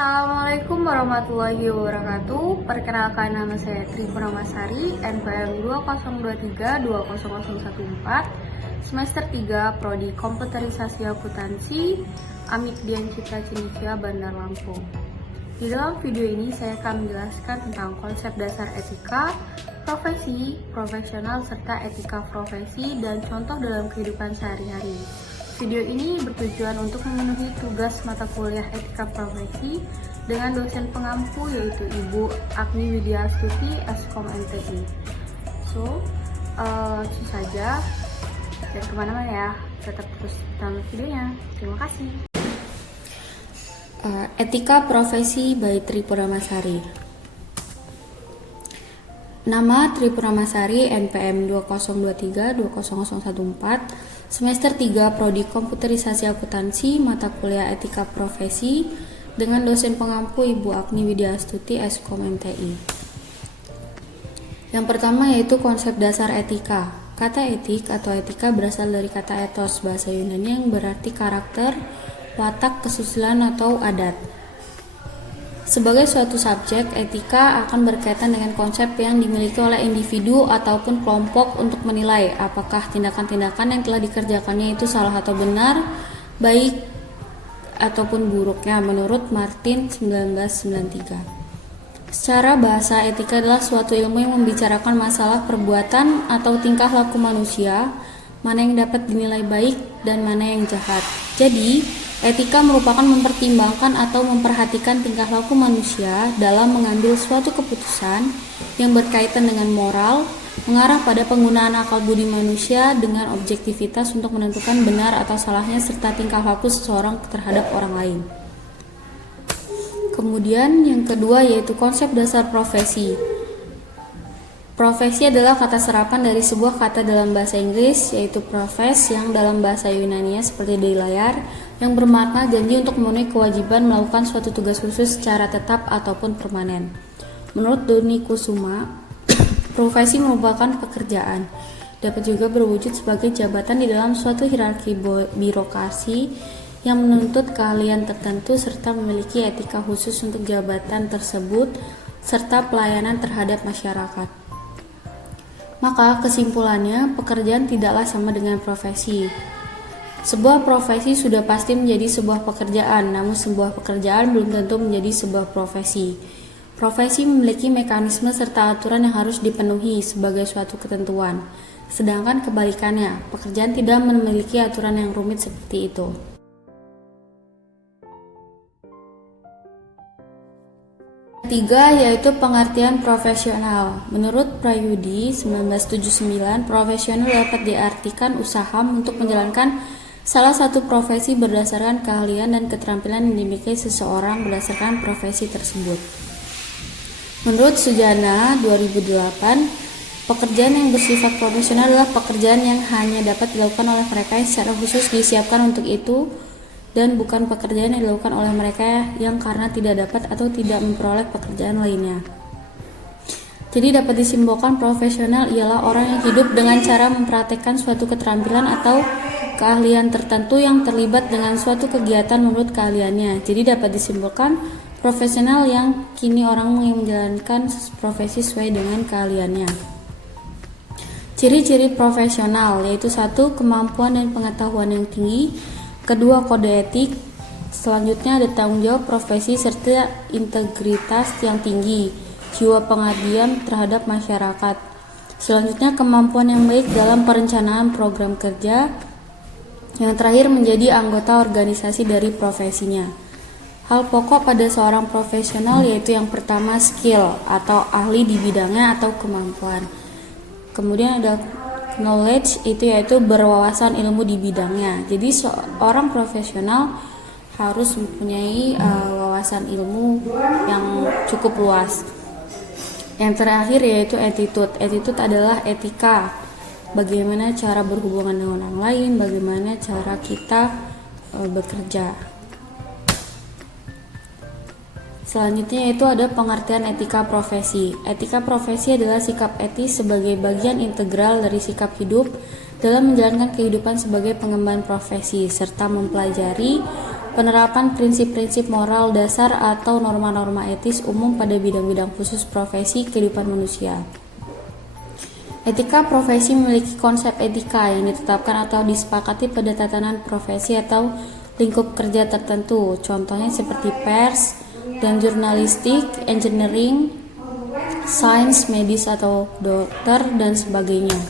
Assalamualaikum warahmatullahi wabarakatuh. Perkenalkan, nama saya Tri Purnamasari, NPM 2023-20014, semester 3, Prodi Komputerisasi Akuntansi, Amik Dian Citra Cendekia, Bandar Lampung. Di dalam video ini saya akan menjelaskan tentang konsep dasar etika, profesi, profesional, serta etika profesi dan contoh dalam kehidupan sehari-hari. Video ini bertujuan untuk memenuhi tugas mata kuliah etika profesi dengan dosen pengampu yaitu Ibu Agni Widyastuti, Eskom MTI. Itu saja. Jangan kemana-mana ya, tetap terus tonton videonya. Terima kasih. Etika Profesi by Tri Purnamasari. Nama Tri Purnamasari, NPM 2023-20014, semester 3, Prodi Komputerisasi Akuntansi, mata kuliah Etika Profesi, dengan dosen pengampu Ibu Agni Widyastuti, Eskom MTI. Yang pertama yaitu konsep dasar etika. Kata etik atau etika berasal dari kata ethos, bahasa Yunani, yang berarti karakter, watak, kesusilaan atau adat. Sebagai suatu subjek, etika akan berkaitan dengan konsep yang dimiliki oleh individu ataupun kelompok untuk menilai apakah tindakan-tindakan yang telah dikerjakannya itu salah atau benar, baik ataupun buruknya, menurut Martin 1993. Secara bahasa, etika adalah suatu ilmu yang membicarakan masalah perbuatan atau tingkah laku manusia, mana yang dapat dinilai baik dan mana yang jahat. Jadi, etika merupakan mempertimbangkan atau memperhatikan tingkah laku manusia dalam mengambil suatu keputusan yang berkaitan dengan moral, mengarah pada penggunaan akal budi manusia dengan objektivitas untuk menentukan benar atau salahnya serta tingkah laku seseorang terhadap orang lain. Kemudian yang kedua yaitu konsep dasar profesi. Profesi adalah kata serapan dari sebuah kata dalam bahasa Inggris yaitu profes, yang dalam bahasa Yunani seperti di layar, yang bermakna janji untuk memenuhi kewajiban melakukan suatu tugas khusus secara tetap ataupun permanen. Menurut Doni Kusuma, profesi merupakan pekerjaan, dapat juga berwujud sebagai jabatan di dalam suatu hierarki birokrasi yang menuntut keahlian tertentu serta memiliki etika khusus untuk jabatan tersebut serta pelayanan terhadap masyarakat. Maka kesimpulannya, pekerjaan tidaklah sama dengan profesi. Sebuah profesi sudah pasti menjadi sebuah pekerjaan, namun sebuah pekerjaan belum tentu menjadi sebuah profesi. Profesi memiliki mekanisme serta aturan yang harus dipenuhi sebagai suatu ketentuan. Sedangkan kebalikannya, pekerjaan tidak memiliki aturan yang rumit seperti itu. Ketiga yaitu pengertian profesional. Menurut Prayudi 1979, profesional dapat diartikan usaha untuk menjalankan salah satu profesi berdasarkan keahlian dan keterampilan yang dimiliki seseorang berdasarkan profesi tersebut. Menurut Sujana 2008, pekerjaan yang bersifat profesional adalah pekerjaan yang hanya dapat dilakukan oleh mereka yang secara khusus disiapkan untuk itu dan bukan pekerjaan yang dilakukan oleh mereka yang karena tidak dapat atau tidak memperoleh pekerjaan lainnya. Jadi dapat disimpulkan profesional ialah orang yang hidup dengan cara mempraktekkan suatu keterampilan atau keahlian tertentu yang terlibat dengan suatu kegiatan menurut keahliannya. Jadi dapat disimpulkan profesional yang kini orang yang menjalankan profesi sesuai dengan keahliannya. Ciri-ciri profesional yaitu 1. Kemampuan dan pengetahuan yang tinggi, 2. Kode etik, selanjutnya ada tanggung jawab profesi serta integritas yang tinggi, jiwa pengabdian terhadap masyarakat. Selanjutnya kemampuan yang baik dalam perencanaan program kerja. Yang terakhir menjadi anggota organisasi dari profesinya. Hal pokok pada seorang profesional yaitu yang pertama skill atau ahli di bidangnya atau kemampuan. Kemudian ada knowledge, itu yaitu berwawasan ilmu di bidangnya. Jadi seorang profesional harus mempunyai wawasan ilmu yang cukup luas. Yang terakhir yaitu attitude. Attitude adalah etika. Bagaimana cara berhubungan dengan orang lain, bagaimana cara kita bekerja. Selanjutnya yaitu ada pengertian etika profesi. Etika profesi adalah sikap etis sebagai bagian integral dari sikap hidup dalam menjalankan kehidupan sebagai pengemban profesi, serta mempelajari, penerapan prinsip-prinsip moral dasar atau norma-norma etis umum pada bidang-bidang khusus profesi kehidupan manusia. Etika profesi memiliki konsep etika yang ditetapkan atau disepakati pada tatanan profesi atau lingkup kerja tertentu. Contohnya seperti pers dan jurnalistik, engineering, sains, medis atau dokter, dan sebagainya.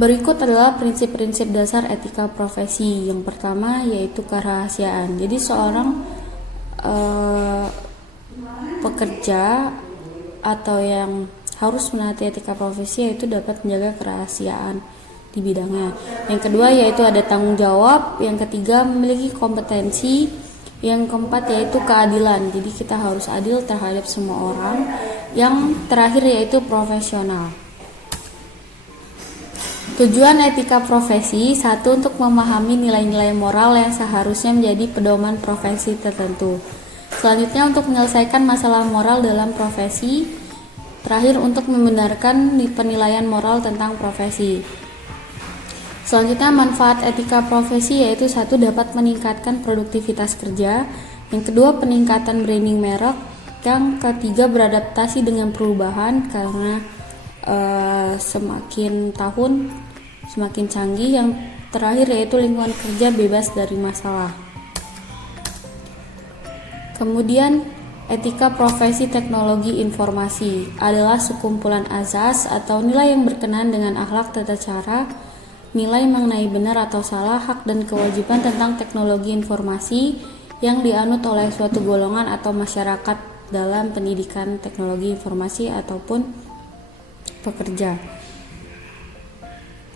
Berikut adalah prinsip-prinsip dasar etika profesi. Yang pertama yaitu kerahasiaan. Jadi seorang pekerja atau yang harus menaati etika profesi yaitu dapat menjaga kerahasiaan di bidangnya. Yang kedua yaitu ada tanggung jawab. Yang ketiga memiliki kompetensi. Yang keempat yaitu keadilan. Jadi kita harus adil terhadap semua orang. Yang terakhir yaitu profesional. Tujuan etika profesi: satu, untuk memahami nilai-nilai moral yang seharusnya menjadi pedoman profesi tertentu. Selanjutnya untuk menyelesaikan masalah moral dalam profesi. Terakhir untuk membenarkan penilaian moral tentang profesi. Selanjutnya manfaat etika profesi yaitu satu, dapat meningkatkan produktivitas kerja. Yang kedua peningkatan branding merek. Yang ketiga beradaptasi dengan perubahan karena semakin tahun semakin canggih. Yang terakhir yaitu lingkungan kerja bebas dari masalah. Kemudian etika profesi teknologi informasi adalah sekumpulan azas atau nilai yang berkenaan dengan akhlak, tata cara, nilai mengenai benar atau salah, hak dan kewajiban tentang teknologi informasi yang dianut oleh suatu golongan atau masyarakat dalam pendidikan teknologi informasi ataupun pekerja.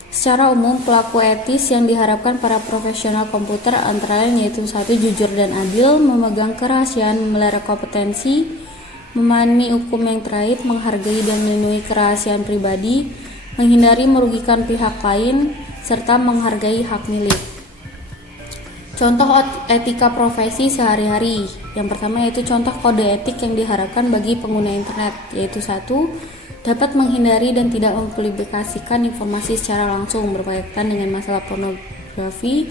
Secara umum, pelaku etis yang diharapkan para profesional komputer antara lain yaitu satu, jujur dan adil, memegang kerahasiaan, memelihara kompetensi, memahami hukum yang terkait, menghargai dan melindungi kerahasiaan pribadi, menghindari merugikan pihak lain, serta menghargai hak milik. Contoh etika profesi sehari-hari. Yang pertama yaitu contoh kode etik yang diharapkan bagi pengguna internet, yaitu satu, dapat menghindari dan tidak mempublikasikan informasi secara langsung berkaitan dengan masalah pornografi,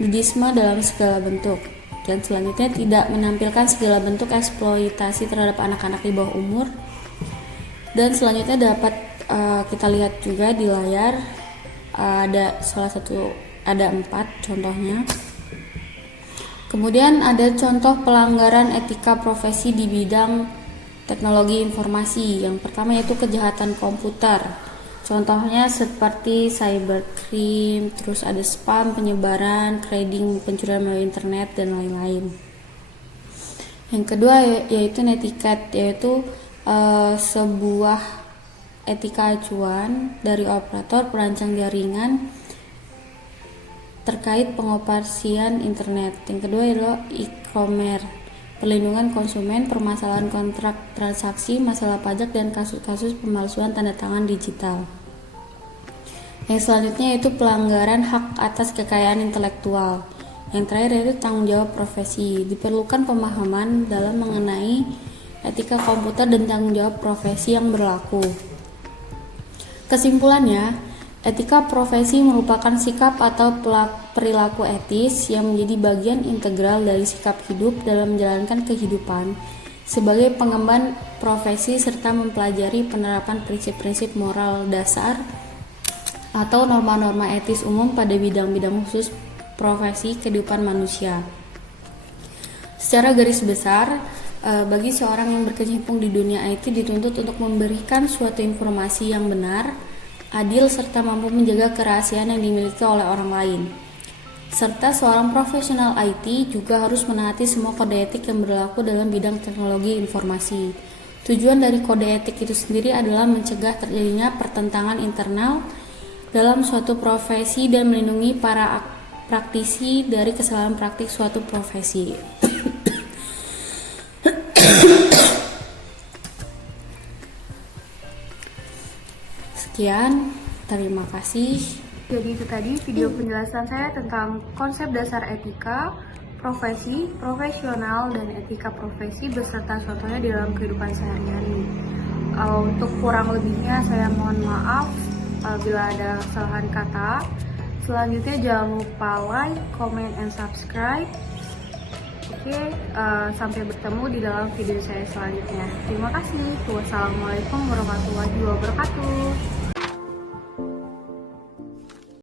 nudisme dalam segala bentuk. Dan selanjutnya tidak menampilkan segala bentuk eksploitasi terhadap anak-anak di bawah umur. Dan selanjutnya dapat kita lihat juga di layar ada 4 contohnya. Kemudian ada contoh pelanggaran etika profesi di bidang teknologi informasi. Yang pertama yaitu kejahatan komputer. Contohnya seperti cybercrime, terus ada spam, penyebaran, trading, pencurian melalui internet, dan lain-lain. Yang kedua yaitu netiquette, yaitu sebuah etika acuan dari operator perancang jaringan terkait pengoperasian internet. Yang kedua adalah e-commerce, perlindungan konsumen, permasalahan kontrak transaksi, masalah pajak, dan kasus-kasus pemalsuan tanda tangan digital. Yang selanjutnya yaitu pelanggaran hak atas kekayaan intelektual. Yang terakhir yaitu tanggung jawab profesi. Diperlukan pemahaman dalam mengenai etika komputer dan tanggung jawab profesi yang berlaku. Kesimpulannya, etika profesi merupakan sikap atau perilaku etis yang menjadi bagian integral dari sikap hidup dalam menjalankan kehidupan sebagai pengemban profesi serta mempelajari penerapan prinsip-prinsip moral dasar atau norma-norma etis umum pada bidang-bidang khusus profesi kehidupan manusia. Secara garis besar, bagi seorang yang berkecimpung di dunia IT dituntut untuk memberikan suatu informasi yang benar, adil, serta mampu menjaga kerahasiaan yang dimiliki oleh orang lain. Serta seorang profesional IT juga harus menaati semua kode etik yang berlaku dalam bidang teknologi informasi. Tujuan dari kode etik itu sendiri adalah mencegah terjadinya pertentangan internal dalam suatu profesi dan melindungi para praktisi dari kesalahan praktik suatu profesi. Sekian, terima kasih. Jadi itu tadi video penjelasan saya tentang konsep dasar etika, profesi, profesional, dan etika profesi beserta contohnya di dalam kehidupan sehari-hari. Untuk kurang lebihnya saya mohon maaf bila ada kesalahan kata. Selanjutnya jangan lupa like, comment, and subscribe. Oke, sampai bertemu di dalam video saya selanjutnya. Terima kasih. Wassalamualaikum warahmatullahi wabarakatuh.